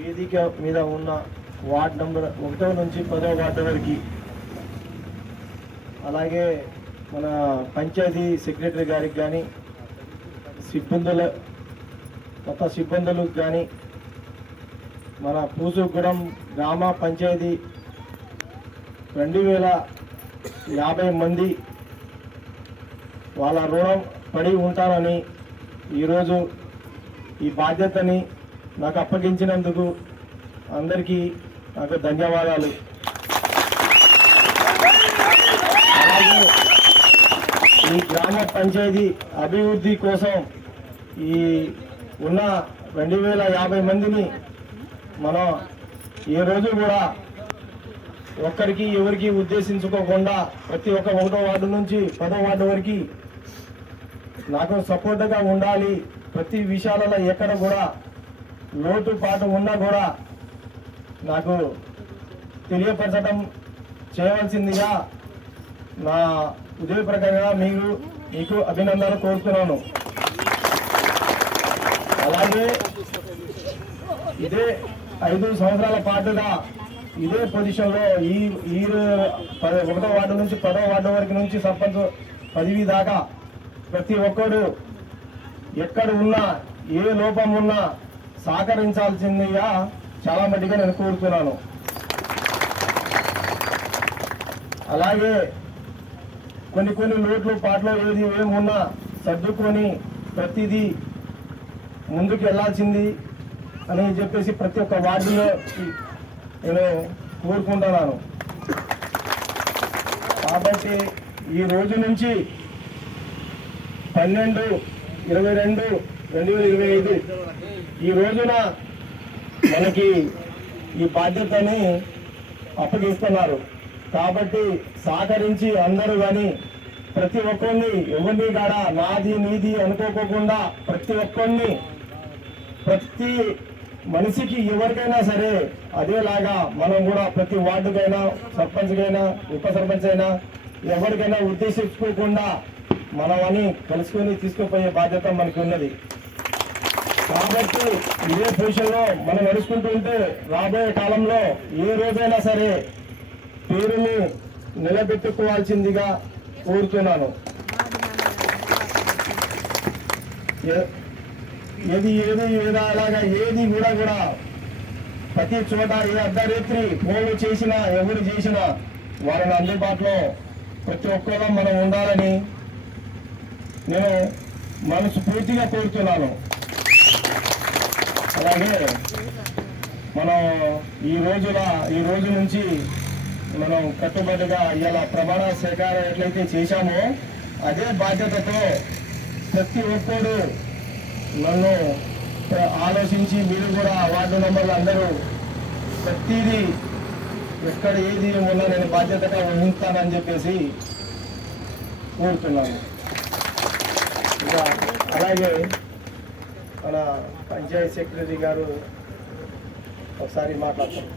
వేదిక మీద ఉన్న వార్డ్ నెంబర్ 1 నుంచి 10వ వార్డు వరకు, అలాగే మన పంచాయతీ సెక్రటరీ గారికి కానీ కొత్త సిబ్బందులకు కానీ, మన పూసుగూడెం గ్రామ పంచాయతీ 2050 మంది వాళ్ళ రుణం పడి ఉంటారని ఈరోజు ఈ బాధ్యతని నాకు అప్పగించినందుకు అందరికీ నాకు ధన్యవాదాలు. అలాగే ఈ గ్రామ పంచాయతీ అభివృద్ధి కోసం ఈ ఉన్న 2050 మందిని మనం ఏ రోజు కూడా ఒక్కరికి ఎవరికి ఉద్దేశించుకోకుండా ప్రతి ఒక్క 1వ వార్డు నుంచి 10వ వార్డు వరకు నాకు సపోర్ట్గా ఉండాలి. ప్రతి విషయాలలో ఎక్కడ కూడా లోటుపాటు ఉన్నా కూడా నాకు తెలియపరచడం చేయవలసిందిగా నా ఉదయప్రకంగా మీకు అభినందనలు కోరుతున్నాను. అలాగే ఇదే 5 సంవత్సరాల పాటుగా ఇదే పొజిషన్లో ఈ 1వ వార్డు నుంచి 10వ వార్డు వరకు నుంచి సర్పంచ్ పదవి దాకా ప్రతి ఒక్కరు ఎక్కడ ఉన్నా ఏ లోపం ఉన్నా సహకరించాల్సిందిగా చాలా మట్టిగా నేను కోరుతున్నాను. అలాగే కొన్ని లోట్లు పాటలు ఏమున్నా సర్దుకొని ప్రతిదీ ముందుకు వెళ్ళాల్సింది అని చెప్పేసి ప్రతి ఒక్క వార్డులో నేను కోరుకుంటున్నాను. కాబట్టి ఈ రోజు నుంచి 12/22/2025 ఈ రోజున మనకి ఈ బాధ్యతని అప్పగిస్తున్నారు. కాబట్టి సహకరించి అందరూ కానీ ప్రతి ఒక్కరిని ఎవరిని కాడా నాది నీది అనుకోకుండా ప్రతి ఒక్కరిని ప్రతి మనిషికి ఎవరికైనా సరే అదేలాగా మనం కూడా ప్రతి వార్డుకైనా సర్పంచ్కైనా ఉప సర్పంచ్ అయినా ఎవరికైనా ఉద్దేశించుకోకుండా మనం అని కలుసుకొని తీసుకుపోయే బాధ్యత మనకి ఉన్నది. కాబట్టి ఇదే పొజిషన్లో మనం నడుచుకుంటూ ఉంటే రాబోయే కాలంలో ఏ రోజైనా సరే పేరుని నిలబెట్టుకోవాల్సిందిగా కోరుతున్నాను. అలాగా ఏది కూడా ప్రతి చోట ఏ అర్ధరాత్రి ఫోన్లు చేసినా ఎవరు చేసినా వాళ్ళని అందుబాటులో ప్రతి ఒక్కరూ మనం ఉండాలని నేను మనస్ఫూర్తిగా కోరుతున్నాను. అలాగే మనం ఈ రోజు నుంచి మనం కట్టుబడిగా ఇలా ప్రమాణ స్వీకారం ఎట్లయితే చేశామో అదే బాధ్యతతో ప్రతి ఒక్కరు నన్ను ఆలోచించి మీరు కూడా వార్డు నంబర్లు అందరూ ప్రతిదీ ఎక్కడ ఏది ఉన్నా నేను బాధ్యతగా వహిస్తానని చెప్పేసి కోరుతున్నాను. ఇంకా అలాగే మన పంచాయతీ సెక్రటరీ గారు ఒకసారి మాట్లాడతారు.